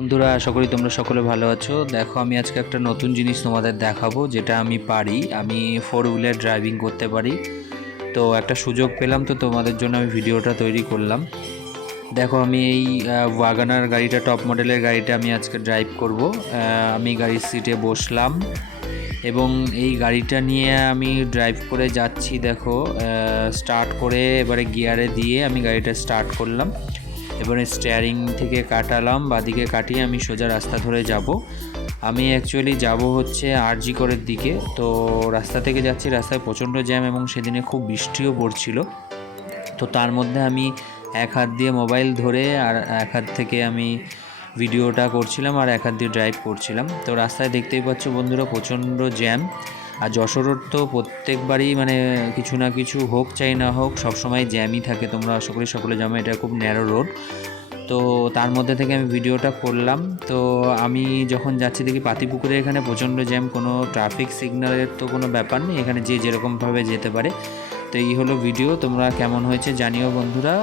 বন্ধুরা, আশা করি তোমরা সকলে ভালো আছো। দেখো, আমি আজকে একটা নতুন জিনিস তোমাদের দেখাবো, যেটা আমি পারি। আমি 4 হুইলার ড্রাইভিং করতে পারি। তো একটা সুযোগ পেলাম, তো তোমাদের জন্য আমি ভিডিওটা তৈরি করলাম। দেখো, আমি এই ওয়াগনার গাড়িটা, টপ মডেলের গাড়িটা আমি আজকে ড্রাইভ করব। আমি গাড়ির সিটে বসলাম এবং এই গাড়িটা নিয়ে আমি ড্রাইভ করে যাচ্ছি। দেখো, স্টার্ট করে এবারে গিয়ারে দিয়ে আমি গাড়িটা স্টার্ট করলাম। এবারে স্টিয়ারিং থেকে কাটালাম, বাদিকে কাটিয়ে আমি সোজা রাস্তা ধরে যাব। আমি অ্যাকচুয়ালি যাব হচ্ছে আরজি করের দিকে। তো রাস্তা থেকে যাচ্ছি, রাস্তায় প্রচণ্ড জ্যাম এবং সেদিনে খুব বৃষ্টিও পড়ছিল। তো তার মধ্যে আমি এক হাত দিয়ে মোবাইল ধরে আর এক হাত থেকে আমি ভিডিওটা করছিলাম আর এক হাত দিয়ে ড্রাইভ করছিলাম। তো রাস্তায় দেখতেই পাচ্ছ বন্ধুরা, প্রচণ্ড জ্যাম। আর যশোর রোড তো প্রত্যেকবারই মানে কিছু না কিছু হোক চাই না হোক, সবসময় জ্যামই থাকে। তোমরা আশা করি সকলে জানো এটা খুব ন্যারো রোড। তো তার মধ্যে থেকে আমি ভিডিওটা করলাম। তো আমি যখন যাচ্ছি দেখি পাতিপুকুরে এখানে প্রচণ্ড জ্যাম, কোনো ট্রাফিক সিগন্যালের তো কোনো ব্যাপার নেই, এখানে যে যেরকমভাবে যেতে পারে। তো এই হলো ভিডিও। তোমরা কেমন হয়েছে জানিও বন্ধুরা।